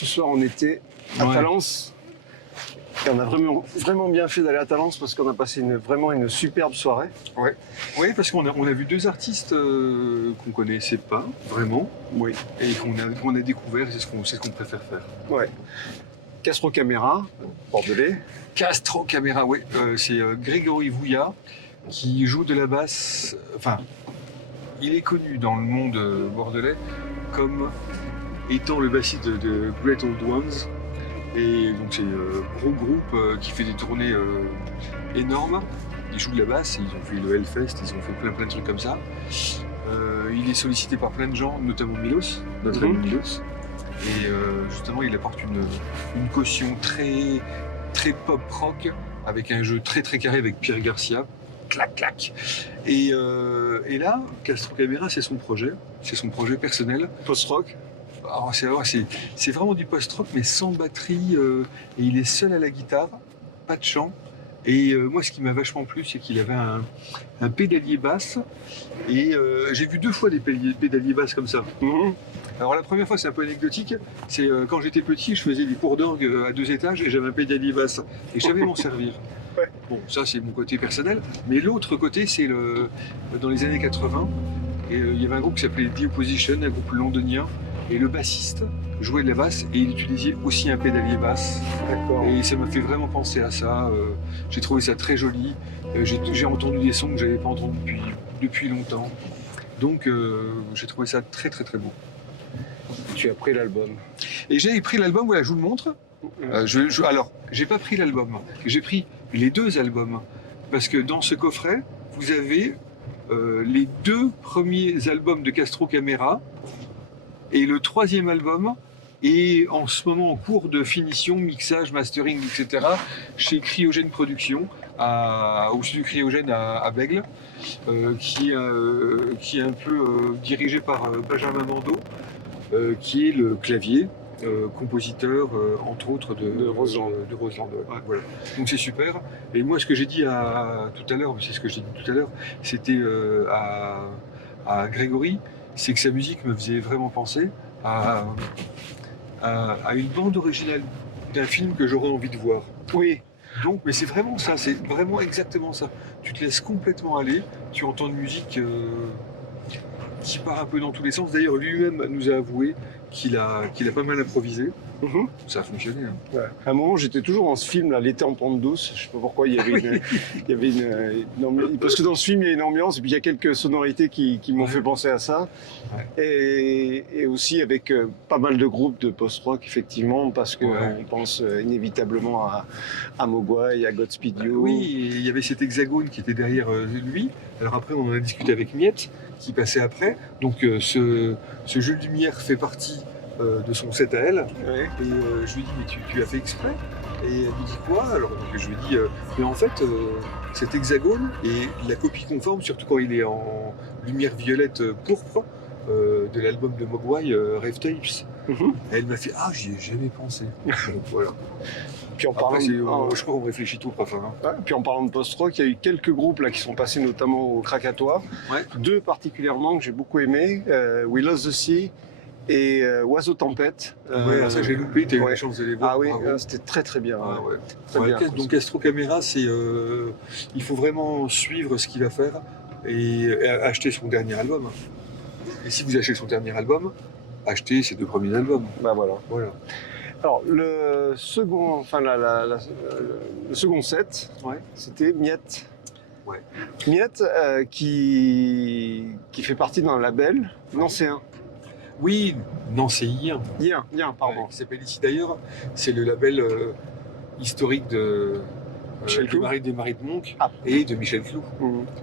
Ce soir, on était à Talence. Et on a vraiment bien fait d'aller à Talence parce qu'on a passé vraiment une superbe soirée. Ouais, ouais, parce qu'on a vu deux artistes qu'on connaissait pas vraiment, Oui. et qu'on a découvert, et c'est ce qu'on préfère faire. Ouais. Castro Caméra, bordelais. Castro Caméra, oui, c'est Grégory Vouillat qui joue de la basse. Enfin, il est connu dans le monde bordelais comme étant le bassiste de Great Old Ones. Et donc c'est un gros groupe qui fait des tournées énormes. Ils jouent de la basse, ils ont fait le Hellfest, ils ont fait plein de trucs comme ça. Il est sollicité par plein de gens, notamment Milos, notre ami Milos. Et justement, il apporte une caution très pop rock, avec un jeu très carré avec Pierre Garcia. Clac, clac. Et là, Castro Caméra, c'est son projet personnel. Post-rock. C'est vraiment du post-rock, mais sans batterie, et il est seul à la guitare, pas de chant. Et moi, ce qui m'a vachement plu, c'est qu'il avait un pédalier basse, et j'ai vu 2 fois des pédaliers basses comme ça. Alors la première fois, c'est un peu anecdotique, c'est quand j'étais petit, je faisais des cours d'orgue à 2 étages, et j'avais un pédalier basse, et je savais m'en servir. Ouais. Bon, ça c'est mon côté personnel, mais l'autre côté, c'est dans les années 80, et il y avait un groupe qui s'appelait The Opposition, un groupe londonien. Et le bassiste jouait de la basse et il utilisait aussi un pédalier basse. D'accord. Et ça m'a fait vraiment penser à ça. J'ai trouvé ça très joli. J'ai entendu des sons que je n'avais pas entendus depuis longtemps. Donc j'ai trouvé ça très beau. Tu as pris l'album. Et j'ai pris l'album, voilà, je vous le montre. Alors, j'ai pas pris l'album. J'ai pris les 2 albums. Parce que dans ce coffret, vous avez les 2 premiers albums de Castro Caméra. Et le 3e album est en ce moment en cours de finition, mixage, mastering, etc. chez Cryogène Productions, au studio Cryogène à Bègle, qui est un peu dirigé par Benjamin Mando, qui est le clavier, compositeur, entre autres, de Roseland. Voilà. Donc c'est super. Et moi, ce que j'ai dit tout à l'heure, c'est ce que j'ai dit tout à l'heure, c'était à Grégory, c'est que sa musique me faisait vraiment penser à une bande originale d'un film que j'aurais envie de voir. Oui. Donc, mais c'est vraiment ça, c'est vraiment exactement ça. Tu te laisses complètement aller, tu entends une musique qui part un peu dans tous les sens. D'ailleurs, lui-même nous a avoué qu'il a pas mal improvisé. Ça a fonctionné. Hein. Ouais. À un moment, j'étais toujours dans ce film, là, L'été en pente douce. Je sais pas pourquoi, il y avait une ambiance. Parce que dans ce film, il y a une ambiance, et puis il y a quelques sonorités qui m'ont fait penser à ça. Ouais. Et aussi avec pas mal de groupes de post-rock, effectivement, parce qu'on pense inévitablement à Mogwai, à Godspeed You. Oui, il y avait cet hexagone qui était derrière lui. Alors après, on en a discuté avec Miette, qui passait après. Donc ce jeu de lumière fait partie de son set à elle. Ouais. Et je lui ai dit, mais tu as fait exprès? Et elle me dit quoi? Alors donc, je lui ai dit, mais en fait, cet hexagone est la copie conforme, surtout quand il est en lumière violette pourpre, de l'album de Mogwai, Rave Tapes. Et elle m'a fait, ah, j'y ai jamais pensé. Donc voilà. Puis en parlant je crois qu'on réfléchit tout parfois. Hein. Ouais, puis en parlant de post-rock, il y a eu quelques groupes là, qui sont passés notamment au Krakatoa. Ouais. 2 particulièrement que j'ai beaucoup aimé, We Lost the Sea et Oiseau Tempête. Ouais, ça j'ai loupé, t'as eu la chance de les voir. Ah oui, c'était très bien. Ah, ouais. Très bien. Donc Castro Caméra, c'est il faut vraiment suivre ce qu'il va faire et acheter son dernier album. Et si vous achetez son dernier album, achetez ses 2 premiers albums. Bah voilà. Alors le second, le second set, c'était Miette. Ouais. Miette qui fait partie d'un label nancéen. Oui, nancéien. Pardon. Qui s'appelle ici d'ailleurs. C'est le label historique de des Maris de Monk et de Michel Clou.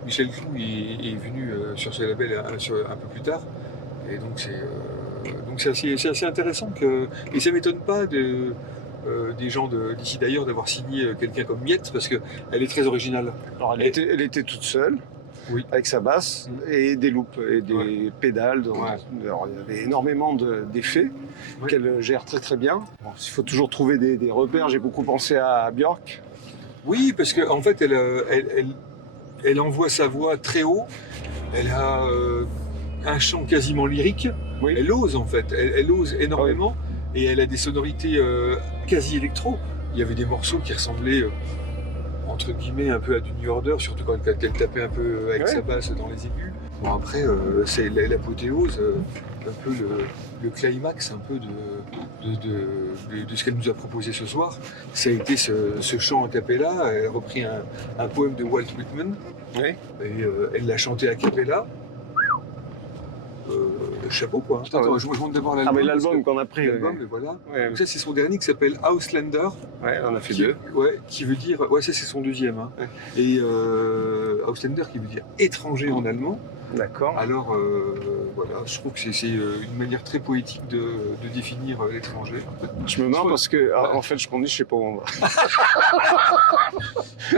Michel Clou est venu sur ce label un peu plus tard. Et donc c'est assez intéressant et ça m'étonne pas des gens d'ici d'ailleurs d'avoir signé quelqu'un comme Miette parce qu'elle est très originale. Alors elle était toute seule, avec sa basse et des loops et des pédales. Alors, il y avait énormément d'effets qu'elle gère très bien. Bon, il faut toujours trouver des repères. J'ai beaucoup pensé à Björk. Oui, parce qu'en fait elle envoie sa voix très haut. Elle a un chant quasiment lyrique. Elle ose en fait, elle ose énormément. Et elle a des sonorités quasi électro. Il y avait des morceaux qui ressemblaient, entre guillemets, un peu à du New Order, surtout quand elle tapait un peu avec sa basse dans les aigus. Bon, après, c'est l'apothéose, un peu le climax un peu de ce qu'elle nous a proposé ce soir. Ça a été ce chant a cappella. Elle a repris un poème de Walt Whitman. Oui. Et elle l'a chanté a cappella. Chapeau quoi. Attends, je montre d'abord l'album. Ah mais l'album qu'on a pris. L'album, et voilà. Ouais. Donc ça c'est son dernier qui s'appelle Auslander. Ouais, on a fait deux. Ouais, qui veut dire. Ouais, ça c'est son deuxième. Hein. Ouais. Et Auslander qui veut dire étranger en allemand. D'accord. Alors voilà, je trouve que c'est une manière très poétique de définir l'étranger. Je me marre parce que en fait je conduis, je sais pas où on va.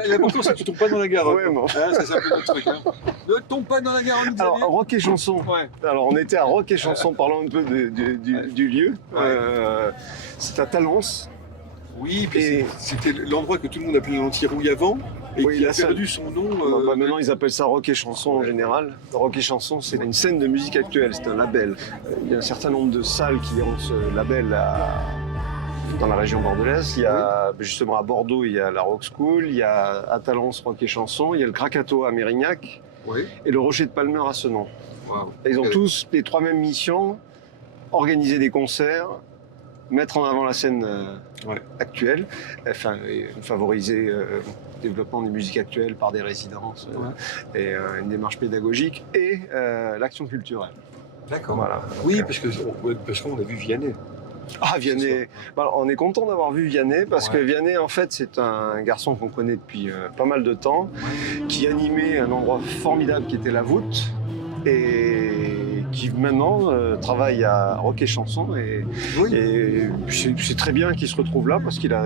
L'important c'est que tu tombes pas dans la Garonne. Ouais, bon. Hein, ça c'est un peu notre truc. Hein. Ne tombe pas dans la Garonne. Alors rock et chanson. Ouais. Alors on était à rock et chanson, parlant un peu du lieu. Ouais. C'est à Talence. Oui, puis Et- c'était l'endroit que tout le monde appelait l'Antirouille avant et Oui, qui a la salle. perdu son nom. Maintenant ils appellent ça rock et chanson en général. Rock et chanson, c'est une scène de musique actuelle, c'est un label. Il y a un certain nombre de salles qui ont ce label dans la région bordelaise. Il y a justement à Bordeaux, il y a la Rock School, il y a à Talence rock et chanson, il y a le Krakatoa à Mérignac Oui. et le Rocher de Palmer à Senon. Waouh. Et ils ont tous les trois mêmes missions: organiser des concerts, mettre en avant la scène actuelle, enfin et favoriser le développement des musiques actuelles par des résidences et une démarche pédagogique et l'action culturelle. D'accord. Voilà. Oui, parce qu'on a vu Vianney. Ah, Vianney, bah, on est content d'avoir vu Vianney parce que Ouais. Vianney, en fait, c'est un garçon qu'on connaît depuis pas mal de temps, qui animait un endroit formidable qui était la Voûte et qui maintenant travaille à Rock et Chanson. Et c'est très bien qu'il se retrouve là parce qu'il a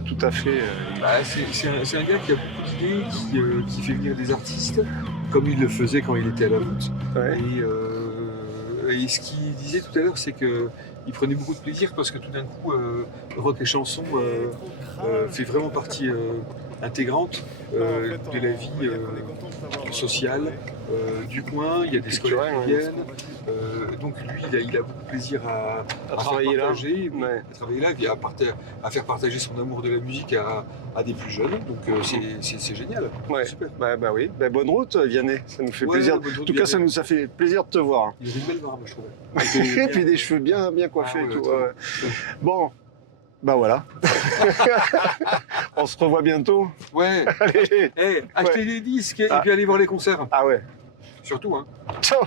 tout à fait. Bah, c'est un gars qui a beaucoup d'idées, qui fait venir des artistes, comme il le faisait quand il était à la voûte. Ouais. Et ce qu'il disait tout à l'heure, c'est qu'il prenait beaucoup de plaisir parce que tout d'un coup, rock et chanson fait vraiment partie intégrante de la vie sociale du coin. Il y a des scolaires qui viennent. Donc lui, il a beaucoup de plaisir à travailler là. partager, Ouais. à travailler là, et puis à faire partager son amour de la musique à des plus jeunes. Donc c'est génial. Ouais. Super. Bah oui. Bah, bonne route, Vianney. Ça nous fait Ouais, plaisir. bonne route, En tout cas, ça Vianney. nous a fait plaisir de te voir. Il avait une belle barbe, je trouve. Et puis des cheveux bien coiffés Ah ouais, et tout. très Ouais. Bon, bah voilà. On se revoit bientôt. Ouais. Allez. Achetez des disques et Ah. puis allez voir les concerts. Ah ouais. Surtout, hein. Ciao.